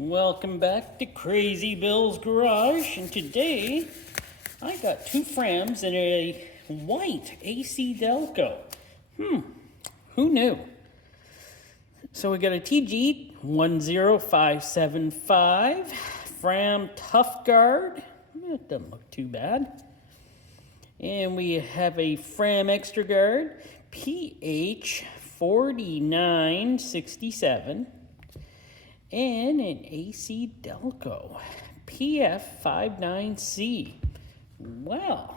Welcome back to Crazy Bill's Garage, and today I got two Frams and a white AC Delco. Who knew? So we got a TG 10575 Fram Tough Guard. That doesn't look too bad. And we have a Fram Extra Guard PH 4967. And an AC Delco PF59C. Well,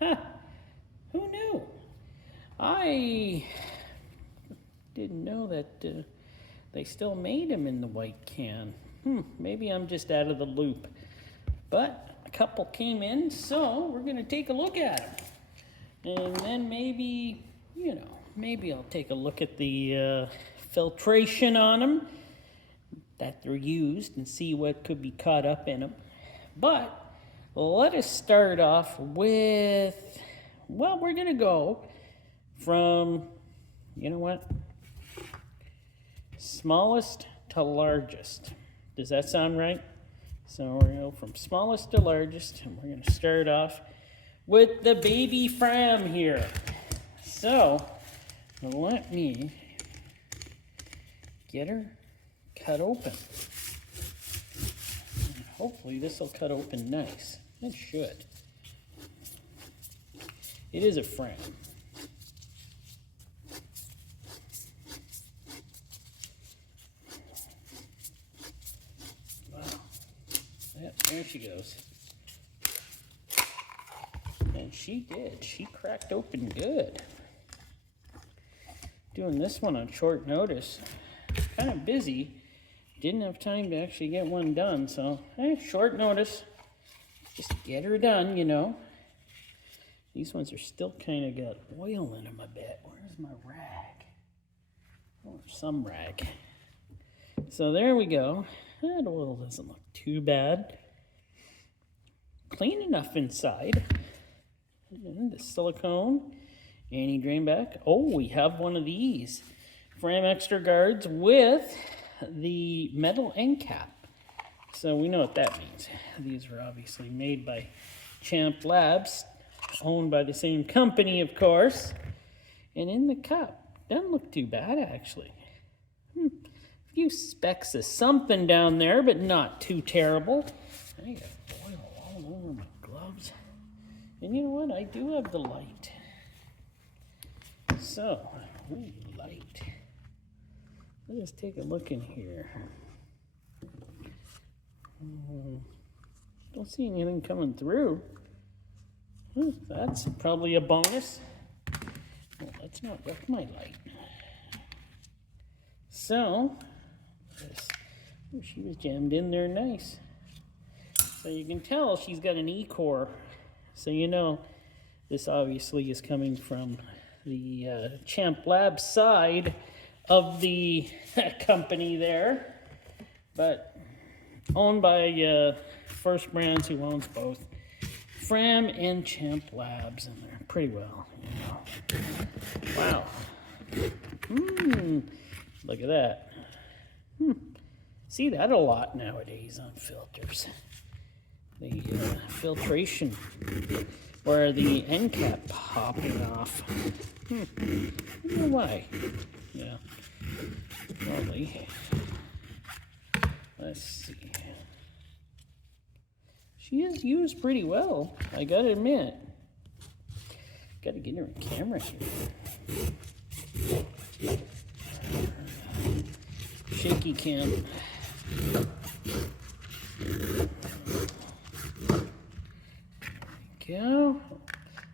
who knew? I didn't know that they still made them in the white can. Maybe I'm just out of the loop. But a couple came in, so we're going to take a look at them. And then maybe, maybe I'll take a look at the filtration on them that they're used and see what could be caught up in them. But let us start off with, well, we're going to go from, smallest to largest. Does that sound right? So we're going to go from smallest to largest, and we're going to start off with the baby Fram here. So let me get her cut open. And hopefully this will cut open nice. It should. It is a Fram. Wow. Yep, there she goes. And she did. She cracked open good. Doing this one on short notice. Kind of busy. Didn't have time to actually get one done, so short notice. Just get her done, These ones are still kind of got oil in them a bit. Where's my rag? Oh, some rag. So there we go. That oil doesn't look too bad. Clean enough inside. And the silicone, anti-drain back. Oh, we have one of these Fram Extra Guards with the metal end cap. So we know what that means. These were obviously made by Champ Labs, owned by the same company, of course. And in the cup, doesn't look too bad, actually. A few specks of something down there, but not too terrible. I got oil all over my gloves. And you know what? I do have the light. So, light. Let's take a look in here. Don't see anything coming through. That's probably a bonus. Well, let's not wreck my light. So, she was jammed in there nice. So you can tell she's got an E-core. So this obviously is coming from the Champ Labs side of the company there, but owned by First Brands, who owns both Fram and Champ Labs, and they're pretty well, Wow. Look at that. See that a lot nowadays on filters. The filtration where the end cap popping off. I don't know why. Yeah. Probably. Let's see. She is used pretty well, I gotta admit. Gotta get her a camera here. Shaky cam. Go.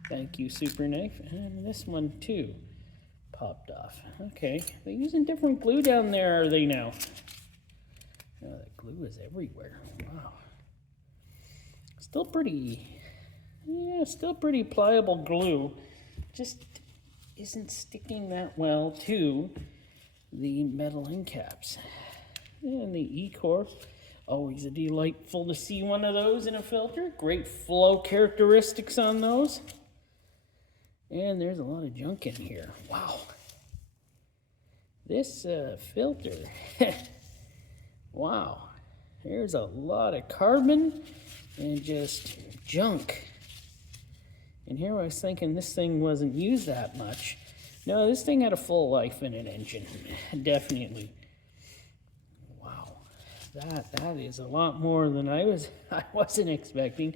Thank you, Super Knife. And this one too popped off. Okay, they're using different glue down there, are they now? Oh, that glue is everywhere. Wow. Still pretty pliable glue. Just isn't sticking that well to the metal end caps. And the E-core. Always a delightful to see one of those in a filter. Great flow characteristics on those. And there's a lot of junk in here. Wow. This filter, wow. There's a lot of carbon and just junk. And here I was thinking this thing wasn't used that much. No, this thing had a full life in an engine, definitely. Wow, that is a lot more than I wasn't expecting.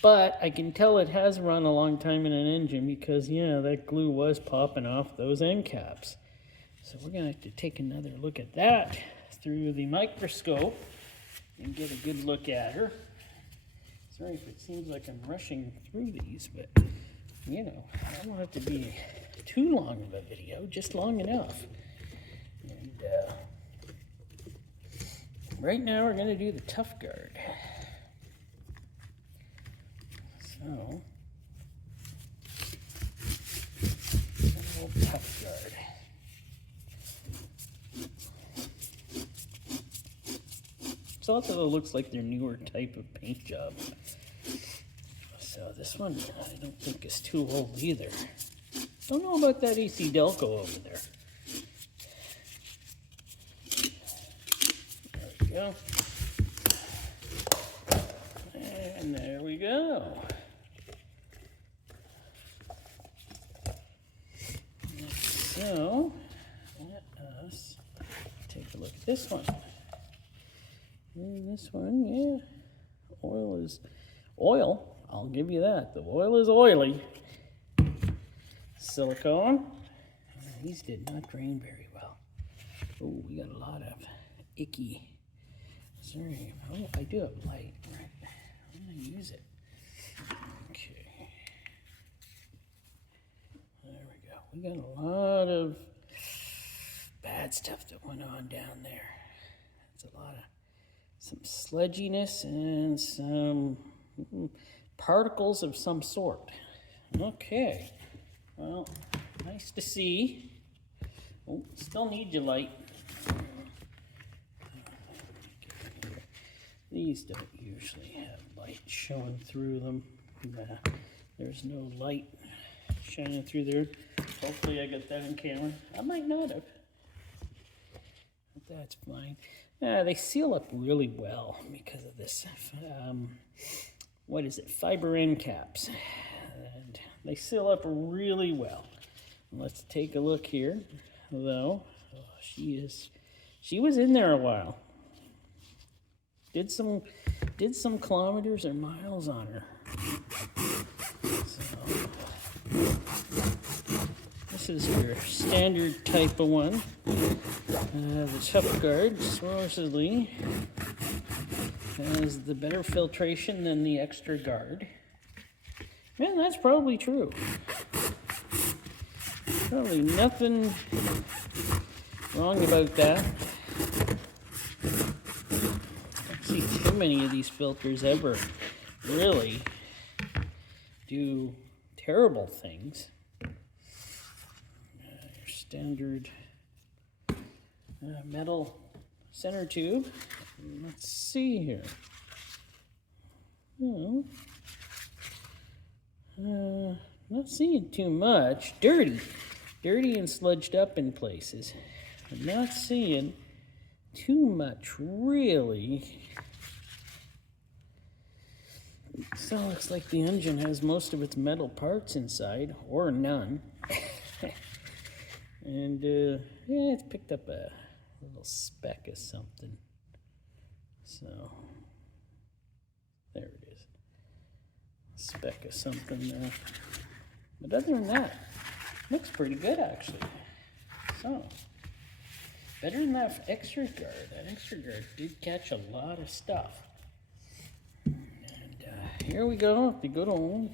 But I can tell it has run a long time in an engine because, yeah, that glue was popping off those end caps. So we're going to have to take another look at that through the microscope and get a good look at her. Sorry if it seems like I'm rushing through these, but, you know, I don't want it to be too long of a video, just long enough. And right now we're going to do the tough guard. So, a little tough guard. So also it looks like their newer type of paint job. So this one I don't think is too old either. Don't know about that AC Delco over there. There we go. And there we go. So, let us take a look at this one. And this one, yeah, oil is oil. I'll give you that. The oil is oily. Silicone. These did not drain very well. Oh, we got a lot of icky. Sorry. Oh, I do have light. Right. I'm going to use it. Okay. There we go. We got a lot of bad stuff that went on down there. It's a lot of some sludginess and some particles of some sort. Okay. Well, nice to see. Oh, still need your light. These don't usually have light showing through them. There's no light shining through there. Hopefully I got that on camera. I might not have. But that's fine. They seal up really well because of this. What is it? Fiber end caps. And they seal up really well. Let's take a look here, though. Oh, she was in there a while. Did some kilometers or miles on her. So, this is your standard type of one. The tough guard supposedly has the better filtration than the extra guard. And that's probably true. Probably nothing wrong about that. Don't see too many of these filters ever really do terrible things. Your standard metal center tube. Let's see here. Well, not seeing too much. Dirty and sludged up in places. I'm not seeing too much, really. So it looks like the engine has most of its metal parts inside, or none. And, yeah, it's picked up a little speck of something. So, there it is. Speck of something there. But other than that, looks pretty good, actually. So, better than that extra guard. That extra guard did catch a lot of stuff. And here we go, the good old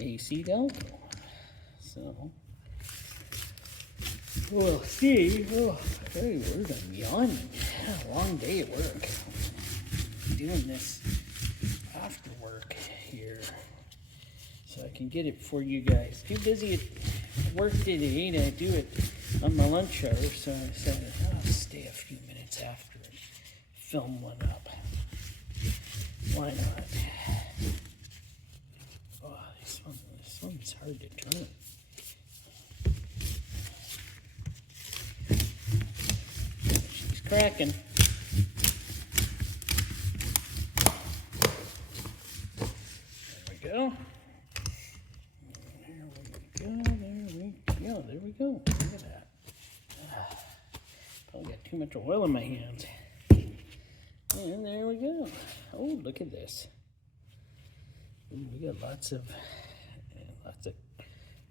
AC Delco. So, we'll see. Oh, very weird. I'm yawning. Had a long day at work. Doing this after work here, so I can get it for you guys. Too busy at work today to do it on my lunch hour, so I said I'll stay a few minutes after and film one up. Why not? Oh, this one's hard to turn. She's cracking. go. There we go. Look at that. Probably got too much oil in my hands. And there we go. Oh, look at this. Ooh, we got lots of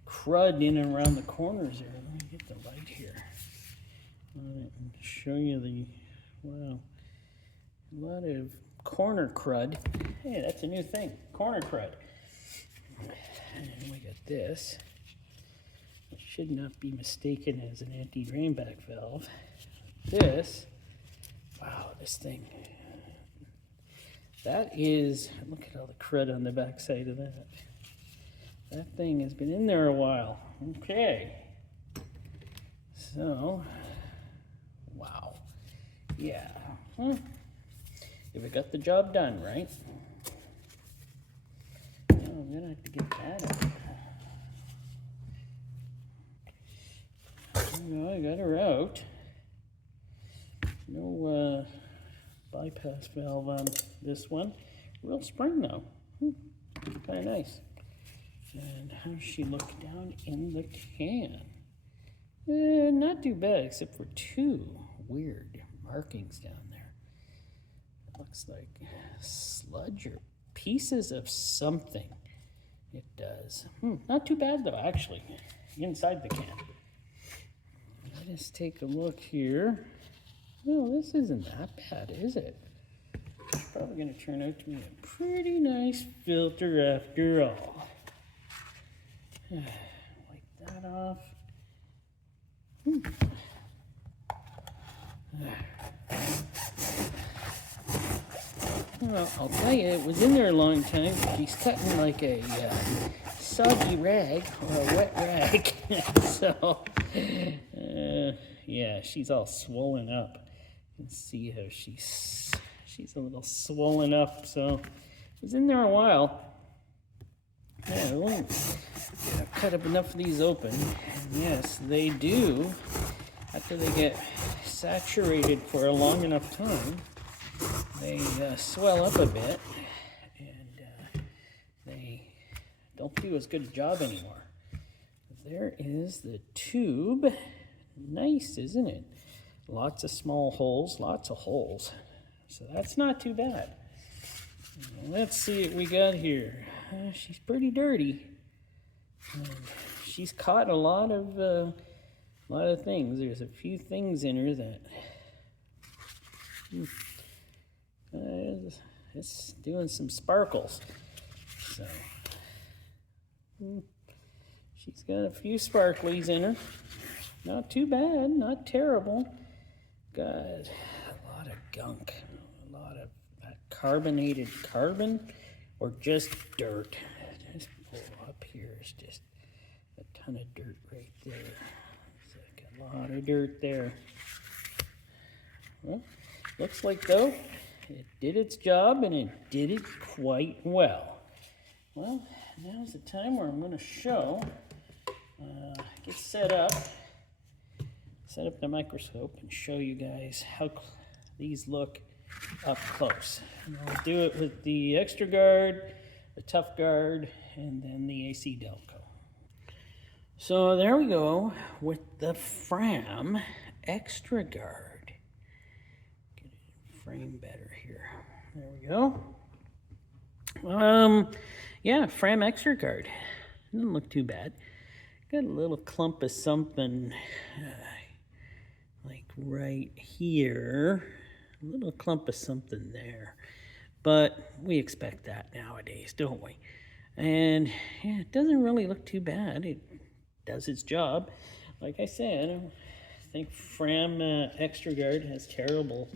crud in and around the corners here. Let me get the light here. And show you the, wow, a lot of corner crud. Hey, that's a new thing, corner crud. And we got this. It should not be mistaken as an anti-drainback valve. This, wow, this thing. That is, look at all the crud on the back side of that. That thing has been in there a while. Okay. So, wow. Yeah. If it got the job done, right? Oh, I'm gonna have to get that out. No, I got her out. No bypass valve on this one. Real spring though. Kind of nice. And how does she look down in the can? Not too bad, except for two weird markings down there. It looks like sludge or pieces of something. It does. Not too bad though, actually, inside the can. Let us take a look here. Oh, this isn't that bad, is it? It's probably going to turn out to be a pretty nice filter after all. Wipe that off. Well, I'll tell you, it was in there a long time. She's cutting like a soggy rag or a wet rag. So, yeah, she's all swollen up. You can see how she's a little swollen up. So, it was in there a while. Yeah, I've cut up enough of these open. And yes, they do. After they get saturated for a long enough time, they swell up a bit, and they don't do as good a job anymore. There is the tube. Nice, isn't it? Lots of small holes, lots of holes. So that's not too bad. Let's see what we got here. She's pretty dirty. She's caught a lot of things. There's a few things in her that it's doing some sparkles. So she's got a few sparklies in her. Not too bad, not terrible. Got a lot of gunk, a lot of that carbonated carbon or just dirt. Just pull up here. It's just a ton of dirt right there. It's like a lot of dirt there. Well, looks like though it did its job and it did it quite well. Well, now's the time where I'm going to show, get set up the microscope and show you guys how these look up close. And I'll do it with the extra guard, the tough guard, and then the AC Delco. So there we go with the Fram extra guard. Get it in frame better here. There we go. Yeah, Fram extra guard. Doesn't look too bad. Got a little clump of something like right here. A little clump of something there. But we expect that nowadays, don't we? And yeah, it doesn't really look too bad. It does its job. Like I said, I think Fram Extra Guard has terrible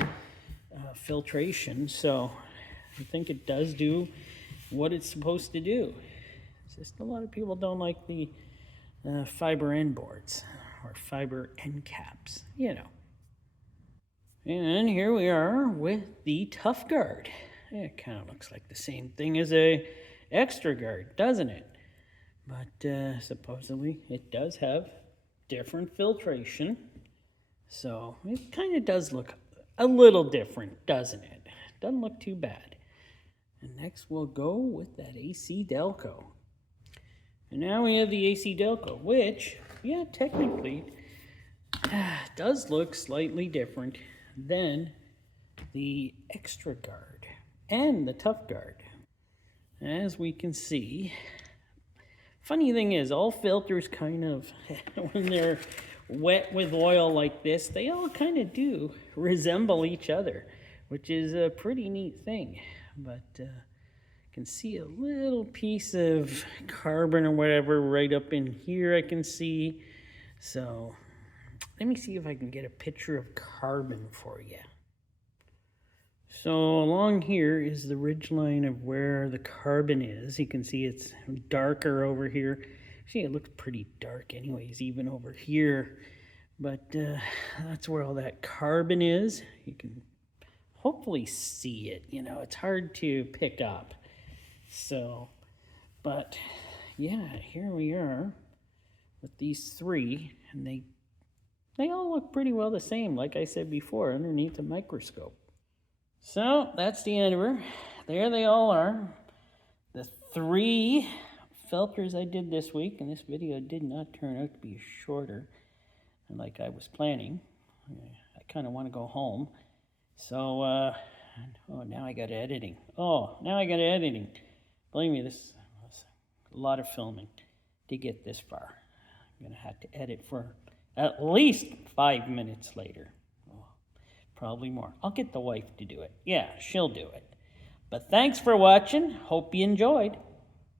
filtration, so I think it does do what it's supposed to do. It's just a lot of people don't like the fiber end boards or fiber end caps, you know. And here we are with the Tough Guard. It kind of looks like the same thing as a Extra Guard, doesn't it? But supposedly it does have different filtration. So it kind of does look a little different, doesn't it? Doesn't look too bad. And next we'll go with that AC Delco. And now we have the AC Delco, which, yeah, technically does look slightly different than the Extra Guard and the Tough Guard. As we can see, funny thing is, all filters kind of, when they're wet with oil like this, they all kind of do resemble each other, which is a pretty neat thing. But can see a little piece of carbon or whatever right up in here I can see. So let me see if I can get a picture of carbon for you. So along here is the ridge line of where the carbon is. You can see it's darker over here. See, it looks pretty dark anyways, even over here. But that's where all that carbon is. You can hopefully see it. You know, it's hard to pick up. So, but yeah, here we are with these three, and they all look pretty well the same, like I said before, underneath the microscope. So that's the end of her. There they all are. The three filters I did this week, and this video did not turn out to be shorter like I was planning. I kind of want to go home. So, oh, now I got editing. Believe me, this was a lot of filming to get this far. I'm going to have to edit for at least 5 minutes later. Oh, probably more. I'll get the wife to do it. Yeah, she'll do it. But thanks for watching. Hope you enjoyed.